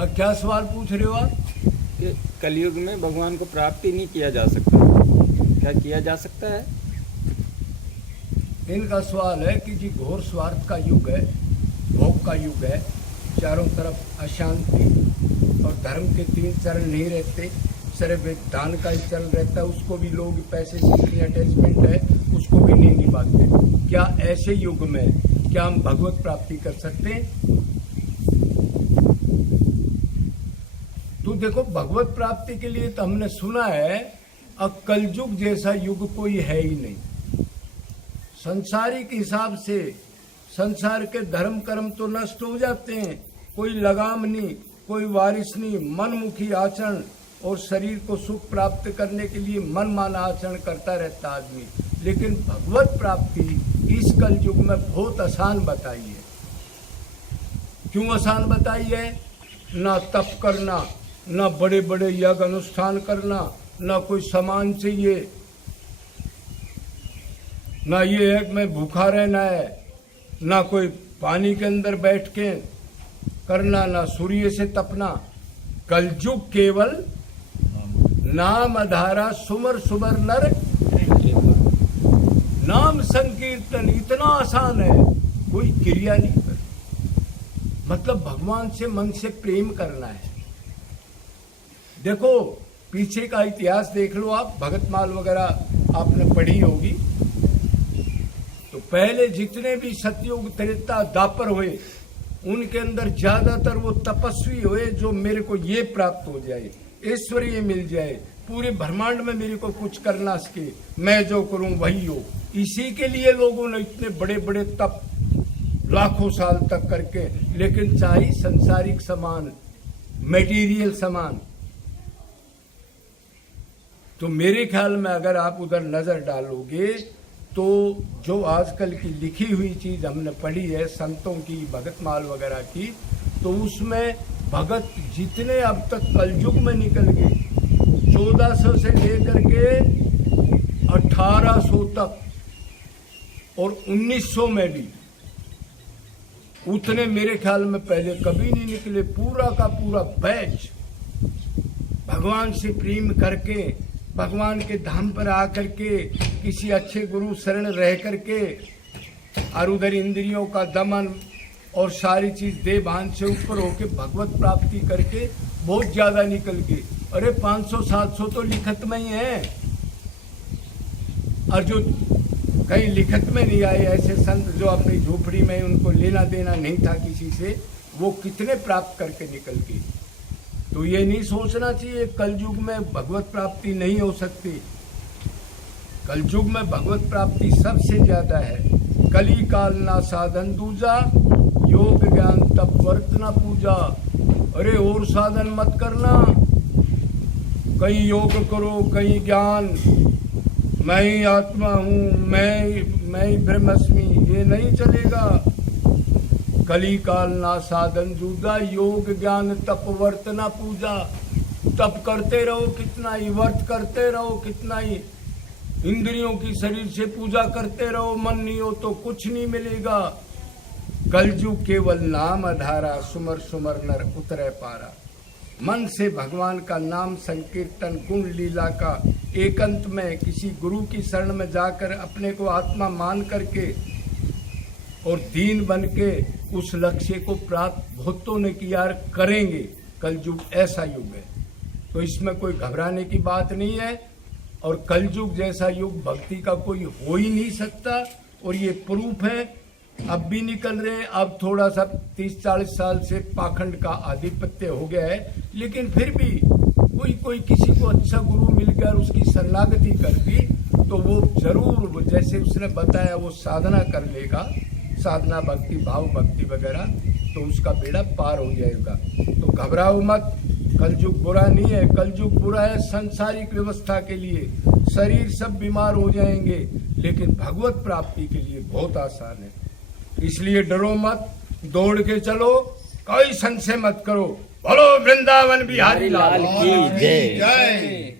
हाँ, क्या सवाल पूछ रहे हो आप? कि कलयुग में भगवान को प्राप्ति नहीं किया जा सकता, क्या किया जा सकता है? इनका सवाल है कि जी घोर स्वार्थ का युग है, भोग का युग है, चारों तरफ अशांति और धर्म के 3 चरण नहीं रहते, सिर्फ एक दान का ही चल रहता है, उसको भी लोग पैसे से इतनी अटैचमेंट है उसको भी नहीं निभाते। क्या ऐसे युग में क्या हम भगवत प्राप्ति कर सकते हैं? तो देखो, भगवत प्राप्ति के लिए तो हमने सुना है अब कलयुग जैसा युग कोई है ही नहीं। संसारिक हिसाब से संसार के धर्म कर्म तो नष्ट हो जाते हैं, कोई लगाम नहीं, कोई वारिस नहीं, मनमुखी आचरण और शरीर को सुख प्राप्त करने के लिए मनमाना आचरण करता रहता आदमी। लेकिन भगवत प्राप्ति इस कलयुग में बहुत आसान बताई है। क्यों आसान बताई है? ना तप करना, ना बड़े बड़े यज्ञ अनुष्ठान करना, ना कोई सामान चाहिए, ना ये है कि मैं भूखा रहना है, ना कोई पानी के अंदर बैठ के करना, ना सूर्य से तपना। कलयुग केवल नाम आधारा सुमर सुमर नर, नाम संकीर्तन इतना आसान है, कोई क्रिया नहीं कर, मतलब भगवान से मन से प्रेम करना है। देखो पीछे का इतिहास देख लो आप, भगतमाल वगैरह आपने पढ़ी होगी, तो पहले जितने भी सतयुग त्रेता द्वापर हुए उनके अंदर ज्यादातर वो तपस्वी हुए जो मेरे को ये प्राप्त हो जाए, ऐश्वर्य मिल जाए, पूरे ब्रह्मांड में मेरे को कुछ करना सके, मैं जो करूं वही हो। इसी के लिए लोगों ने इतने बड़े बड़े तप लाखों साल तक करके, लेकिन चाहे संसारिक सामान, मटेरियल सामान। तो मेरे ख्याल में अगर आप उधर नजर डालोगे तो जो आजकल की लिखी हुई चीज हमने पढ़ी है संतों की, भगतमाल वगैरह की, तो उसमें भगत जितने अब तक कलयुग में निकल गए, 1400 से लेकर के 1800 तक और 1900 में भी उतने मेरे ख्याल में पहले कभी नहीं निकले। पूरा का पूरा बैच भगवान से प्रेम करके, भगवान के धाम पर आकर के, किसी अच्छे गुरु शरण रह करके, और उधर इंद्रियों का दमन और सारी चीज देह भान से ऊपर होके भगवत प्राप्ति करके बहुत ज्यादा निकल गए। अरे 500-700 तो लिखत में ही है, और जो कहीं लिखत में नहीं आए ऐसे संत जो अपनी झोपड़ी में उनको लेना देना नहीं था किसी से, वो कितने प्राप्त करके निकल गए। तो ये नहीं सोचना चाहिए कलयुग में भगवत प्राप्ति नहीं हो सकती। कलयुग में भगवत प्राप्ति सबसे ज्यादा है। कली काल ना साधन दूजा, योग ज्ञान तप वर्त ना पूजा। अरे और साधन मत करना, कहीं योग करो, कहीं ज्ञान, मैं ही आत्मा हूँ, मैं ही ब्रह्मस्मि, ये नहीं चलेगा। कली काल ना साधन दूजा, योग ज्ञान तप वर्त ना पूजा। तप करते रहो कितना ही, वर्त करते रहो कितना ही, इंद्रियों की शरीर से पूजा करते रहो, मन नहीं हो तो कुछ नहीं मिलेगा। कलयुग केवल नाम आधारा, सुमर सुमर नर उतरे पारा। मन से भगवान का नाम संकीर्तन, गुण लीला का एकांत में किसी गुरु की शरण में जाकर अपने को आत्मा मान करके और दीन बन के उस लक्ष्य को प्राप्त भक्तों ने किया करेंगे। कलयुग ऐसा युग है, तो इसमें कोई घबराने की बात नहीं है। और कलयुग जैसा युग भक्ति का कोई हो ही नहीं सकता, और ये प्रूफ है। अब भी निकल रहे हैं, अब थोड़ा सा 30-40 साल से पाखंड का आधिपत्य हो गया है, लेकिन फिर भी कोई किसी को अच्छा गुरु मिल गया और उसकी शरणागति कर दी तो वो जरूर, जैसे उसने बताया, वो साधना कर लेगा, साधना भक्ति भाव भक्ति वगैरह, तो उसका बेड़ा पार हो जाएगा। तो घबराओ मत, कलयुग बुरा नहीं है। कलयुग बुरा है सांसारिक व्यवस्था के लिए, शरीर सब बीमार हो जाएंगे, लेकिन भगवत प्राप्ति के लिए बहुत आसान है। इसलिए डरो मत, दौड़ के चलो, कोई संशय मत करो। बोलो वृंदावन बिहारी लाल की जय।